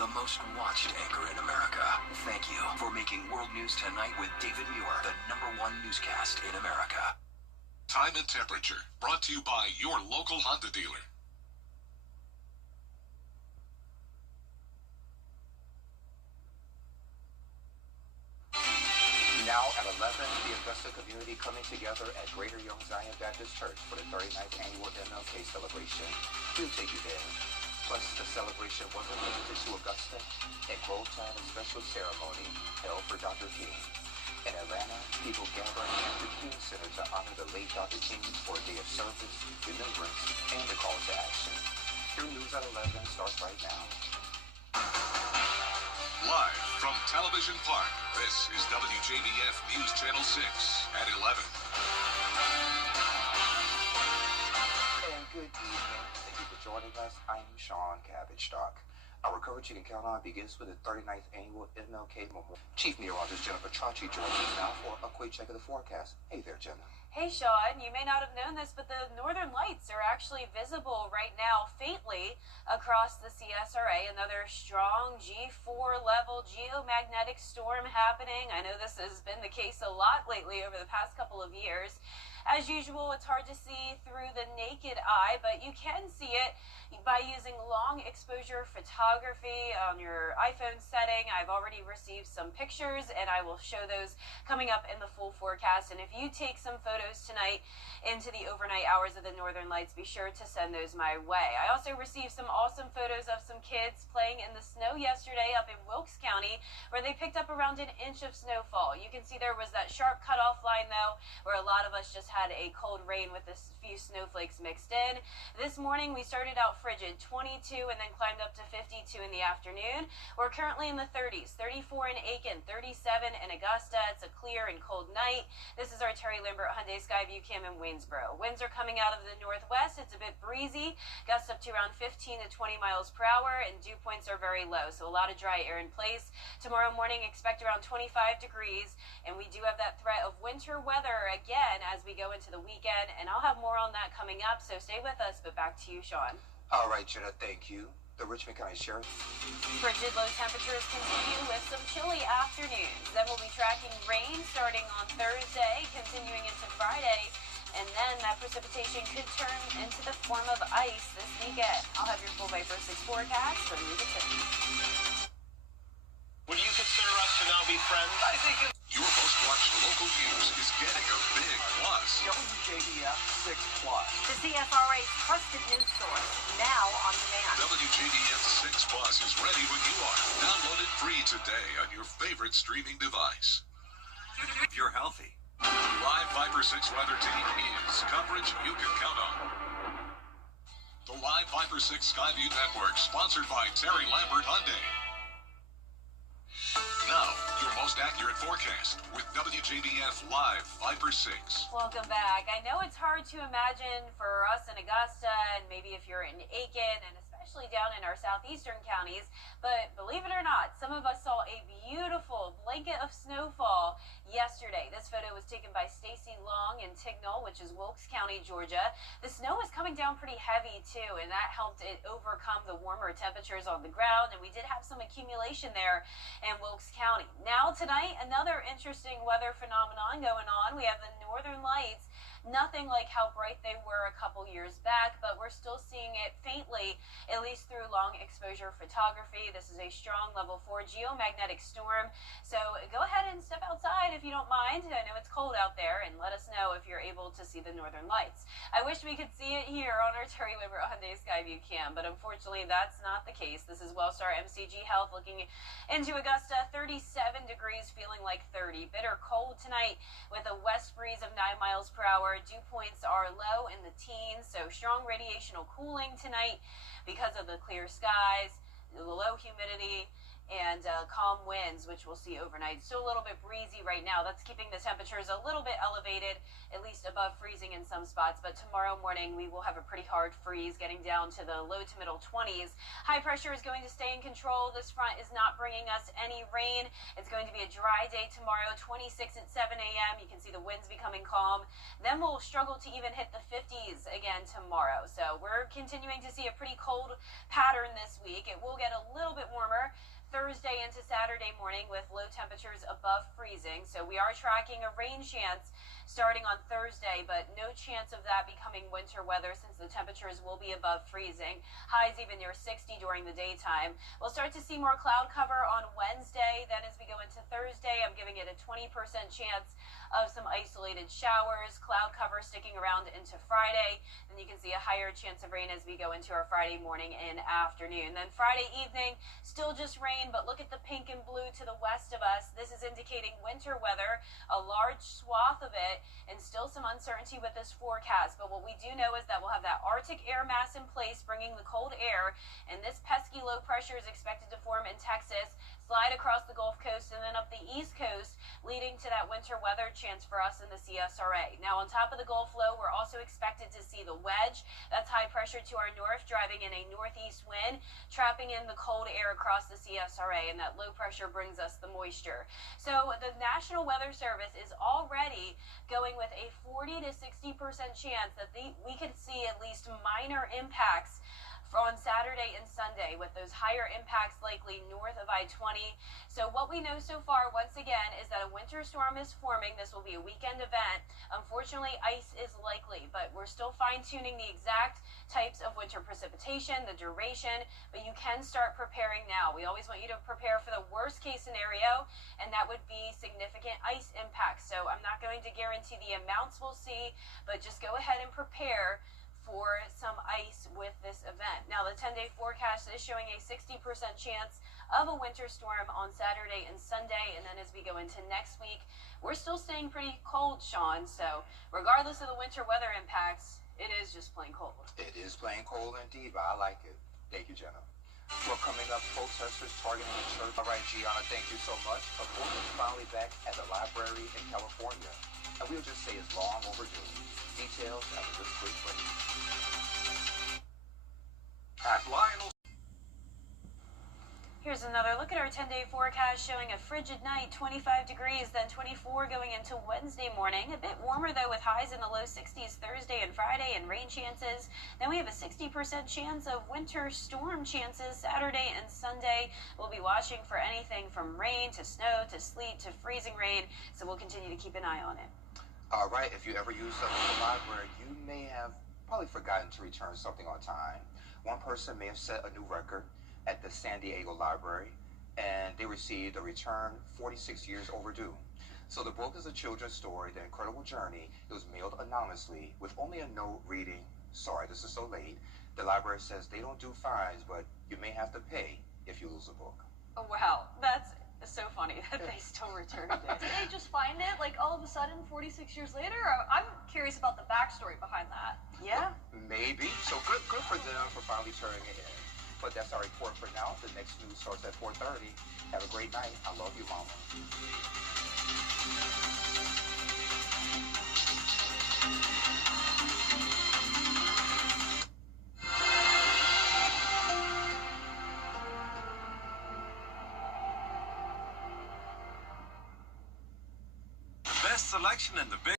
the most watched anchor in America. Thank you for making World News Tonight with David Muir the #1 newscast in America. Time and temperature, brought to you by your local Honda dealer. Now at 11, the Augusta community coming together at Greater Young Zion Baptist Church for the 39th annual MLK celebration. We'll take you there. Plus, the celebration wasn't limited to Augusta. In Grovetown, a special ceremony held for Dr. King. In Atlanta, people gathering at the King Center to honor the late Dr. King for a day of service, remembrance, and a call to action. Your news at 11 starts right now. Live from Television Park, this is WJBF News Channel 6 at 11. And good evening. Thank you for joining us. I'm Sean Cabbage-Stock. Our coverage you can count on begins with the 39th annual MLK Memorial. Chief Meteorologist Jennifer Tracci joins us now for a quick check of the forecast. Hey there, Jenna. Hey, Sean. You may not have known this, but the northern lights are actually visible right now faintly across the CSRA. Another strong G4 level geomagnetic storm happening. I know this has been the case a lot lately over the past couple of years. As usual, it's hard to see through the naked eye, but you can see it by using long exposure photography on your iPhone setting. I've already received some pictures, and I will show those coming up in the full forecast. And if you take some photos tonight into the overnight hours of the northern lights, be sure to send those my way. I also received some awesome photos of some kids playing in the snow yesterday up in Wilkes County, where they picked up around an inch of snowfall. You can see there was that sharp cutoff line, though, where a lot of us just had a cold rain with a few snowflakes mixed in. This morning we started out frigid, 22, and then climbed up to 52 in the afternoon. We're currently in the 30s, 34 in Aiken, 37 in Augusta. It's a clear and cold night. This is our Terry Lambert Hyundai Skyview Cam in Waynesboro. Winds are coming out of the northwest. It's a bit breezy, gusts up to around 15 to 20 miles per hour, and dew points are very low, so a lot of dry air in place. Tomorrow morning, expect around 25 degrees, and we do have that threat of winter weather again as we go into the weekend, and I'll have more on that coming up, so stay with us. But back to you, Sean. All right, Jenna, thank you. The Richmond County Sheriff. Frigid low temperatures continue with some chilly afternoons. Then we'll be tracking rain starting on Thursday, continuing into Friday, and then that precipitation could turn into the form of ice this weekend. I'll have your full Viper 6 forecast from you to Would you consider us to now be friends? I think Your most watched local news is getting a big plus. WJBF 6 Plus. the CFRA's trusted news source, now on demand. WJBF 6 Plus is ready when you are. Download it free today on your favorite streaming device. You're healthy. Live Viper 6 weather team is coverage you can count on. The Live Viper 6 Skyview Network, sponsored by Terry Lambert Hyundai. Now, your most accurate forecast with WJBF Live Viper 6. Welcome back. I know it's hard to imagine for us in Augusta, and maybe if you're in Aiken, and especially down in our southeastern counties, but believe it or not, some of us saw a beautiful blanket of snowfall yesterday. This photo was taken by Stacy Long in Tignall, which is Wilkes County, Georgia. The snow was coming down pretty heavy too, and that helped it overcome the warmer temperatures on the ground, and we did have some accumulation there in Wilkes County. Now tonight, another interesting weather phenomenon going on. We have the northern lights. Nothing like how bright they were a couple years back, but we're still seeing it faintly, at least through long exposure photography. This is a strong level 4 geomagnetic storm, so go ahead and step outside if you don't mind. I know it's cold out there, and let us know if you're able to see the northern lights. I wish we could see it here on our Terry Lambert Hyundai Skyview Cam, but unfortunately that's not the case. This is Wellstar MCG Health looking into Augusta, 37 degrees, feeling like 30. Bitter cold tonight with a west breeze of 9 miles per hour. Dew points are low in the teens, so strong radiational cooling tonight because of the clear skies, the low humidity, and calm winds, which we'll see overnight. Still a little bit breezy right now. That's keeping the temperatures a little bit elevated, at least above freezing in some spots. But tomorrow morning, we will have a pretty hard freeze, getting down to the low to middle 20s. High pressure is going to stay in control. This front is not bringing us any rain. It's going to be a dry day tomorrow, 26 at 7 a.m. You can see the winds becoming calm. Then we'll struggle to even hit the 50s again tomorrow. So we're continuing to see a pretty cold pattern this week. It will get a little bit warmer Saturday morning with low temperatures above freezing. So we are tracking a rain chance starting on Thursday, but no chance of that becoming winter weather since the temperatures will be above freezing. Highs even near 60 during the daytime. We'll start to see more cloud cover on Wednesday. Then as we go into Thursday, I'm giving it a 20% chance of some isolated showers, cloud cover sticking around into Friday. Then you can see a higher chance of rain as we go into our Friday morning and afternoon. Then Friday evening, still just rain, but look at the pink and blue to the west of us. This is indicating winter weather, a large swath of it, and still some uncertainty with this forecast. But what we do know is that we'll have that Arctic air mass in place, bringing the cold air, and this pesky low pressure is expected to form in Texas, slide across the Gulf Coast and then up the East Coast, leading to that winter weather chance for us in the CSRA. Now, on top of the Gulf low, we're also expected to see the wedge. That's high pressure to our north, driving in a northeast wind, trapping in the cold air across the CSRA, and that low pressure brings us the moisture. So the National Weather Service is already going with a 40 to 60% chance that we could see at least minor impacts on Saturday and Sunday, with those higher impacts likely north of I-20. So what we know so far, once again, is that a winter storm is forming. This will be a weekend event. Unfortunately, ice is likely, but we're still fine-tuning the exact types of winter precipitation, the duration, but you can start preparing now. We always want you to prepare for the worst-case scenario, and that would be significant ice impacts. So I'm not going to guarantee the amounts we'll see, but just go ahead and prepare for some ice with this event. Now, the 10-day forecast is showing a 60% chance of a winter storm on Saturday and Sunday, and then as we go into next week, we're still staying pretty cold, Sean, so regardless of the winter weather impacts, it is just plain cold. It is plain cold indeed, but I like it. Thank you, Jenna. Well, coming up, protesters targeting a church. All right, Gianna, thank you so much. A book is finally back at the library in California, and we'll just say it's long overdue. Details after this quick break. At Lionel. Here's another look at our 10-day forecast showing a frigid night, 25 degrees, then 24 going into Wednesday morning. A bit warmer, though, with highs in the low 60s Thursday and Friday and rain chances. Then we have a 60% chance of winter storm chances Saturday and Sunday. We'll be watching for anything from rain to snow to sleet to freezing rain, so we'll continue to keep an eye on it. All right, if you ever use the library, you may have probably forgotten to return something on time. One person may have set a new record at the San Diego Library, and they received a return 46 years overdue. So the book is a children's story, The Incredible Journey. It was mailed anonymously with only a note reading, "Sorry, this is so late." The library says they don't do fines, but you may have to pay if you lose a book. Oh, wow. That's so funny that they still returned it. Did they just find it, like, all of a sudden, 46 years later? I'm curious about the backstory behind that. Yeah. Maybe. So good for them for finally turning it in. But that's our report for now. The next news starts at 4:30. Have a great night. I love you, Mama. Best selection in the big